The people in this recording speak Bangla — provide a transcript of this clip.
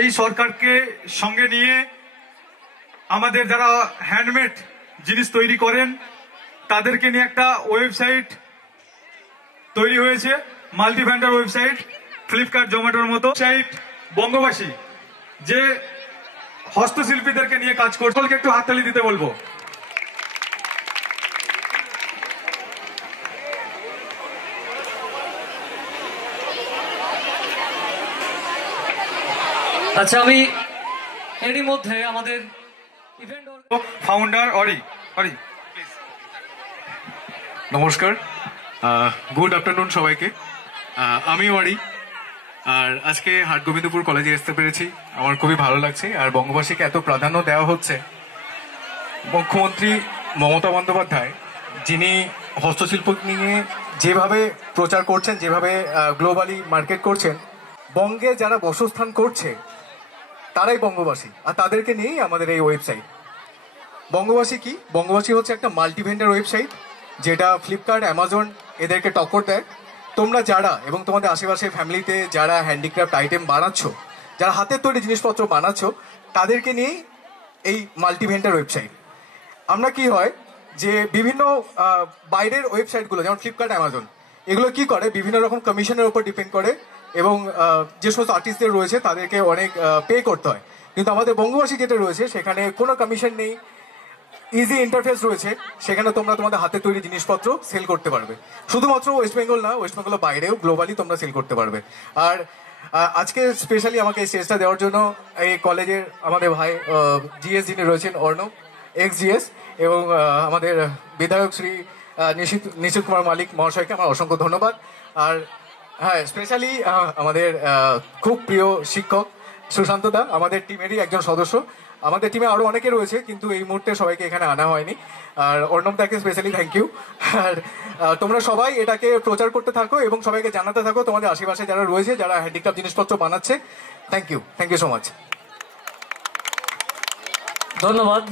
এই সরকারকে সঙ্গে নিয়ে আমাদের যারা হ্যান্ডমেড জিনিস তৈরি করেন তাদেরকে নিয়ে একটা ওয়েবসাইট তৈরি হয়েছে, মাল্টি ভেন্ডার ওয়েবসাইট, ফ্লিপকার্ট জোম্যাটোর মতো সাইট। বঙ্গবাসী যে হস্তশিল্পীদেরকে নিয়ে কাজ করছে, একটু হাততালি দিতে বলবো। আচ্ছা, আমি এরই মধ্যে আমাদের ইভেন্ট ফাউন্ডার অরি। নমস্কার, গুড আফটারনুন সবাইকে। আমি অরি, আর আজকে হাটগোবিন্দপুর কলেজে আসতে পেরেছি, আমার খুবই ভালো লাগছে। আর বঙ্গবাসীকে এত প্রাধান্য দেওয়া হচ্ছে, মুখ্যমন্ত্রী মমতা বন্দ্যোপাধ্যায় যিনি হস্তশিল্প নিয়ে যেভাবে প্রচার করছেন, যেভাবে গ্লোবালি মার্কেট করছেন, বঙ্গে যারা বসস্থান করছে তারাই বঙ্গবাসী, আর তাদেরকে নিয়েই আমাদের এই ওয়েবসাইট। বঙ্গবাসী কি? বঙ্গবাসী হচ্ছে একটা মাল্টি ভেন্ডার ওয়েবসাইট যেটা ফ্লিপকার্ট, অ্যামাজন এদেরকে টক্কর দেয়। তোমরা যারা এবং তোমাদের আশেপাশের ফ্যামিলিতে যারা হ্যান্ডিক্রাফট আইটেম বানাচ্ছ, যারা হাতের তৈরি জিনিসপত্র বানাচ্ছ, তাদেরকে নিয়েই এই মাল্টি ভেন্ডার ওয়েবসাইট। আমরা কি হয় যে বিভিন্ন বাইরের ওয়েবসাইটগুলো যেমন ফ্লিপকার্ট, অ্যামাজন এগুলো কি করে, বিভিন্ন রকম কমিশনের উপর ডিপেন্ড করে এবং যে সমস্ত আর্টিস্টদের রয়েছে তাদেরকে অনেক পে করতে হয়। কিন্তু আমাদের বঙ্গবাসী যেটা রয়েছে সেখানে কোনো কমিশন নেই, ইজি ইন্টারফেস রয়েছে, সেখানে তোমরা তোমাদের হাতে তৈরি জিনিসপত্র সেল করতে পারবে। শুধুমাত্র ওয়েস্ট বেঙ্গল না, ওয়েস্ট বেঙ্গলের বাইরেও গ্লোবালি তোমরা সেল করতে পারবে। আর আজকে স্পেশালি আমাকে এই স্টেজটা দেওয়ার জন্য এই কলেজের আমাদের ভাই জিএস যিনি রয়েছেন, অর্ণব এক্স জিএস, এবং আমাদের বিধায়ক শ্রী নিশিত কুমার মালিক মহাশয়কে আমার অসংখ্য ধন্যবাদ। আর হ্যাঁ, স্পেশালি আমাদের খুব প্রিয় শিক্ষক সুশান্ত দা, আমাদের টিমেরই একজন সদস্য। আমাদের টিমে আরো অনেকে রয়েছে কিন্তু এই মুহূর্তে সবাইকে এখানে আনা হয়নি। আর অর্ণব দাকে স্পেশালি থ্যাংক ইউ। আর তোমরা সবাই এটাকে প্রচার করতে থাকো এবং সবাইকে জানাতে থাকো তোমাদের আশেপাশে যারা রয়েছে, যারা হ্যান্ডিক্রাফট জিনিসপত্র বানাচ্ছে। Thank you so much. ধন্যবাদ।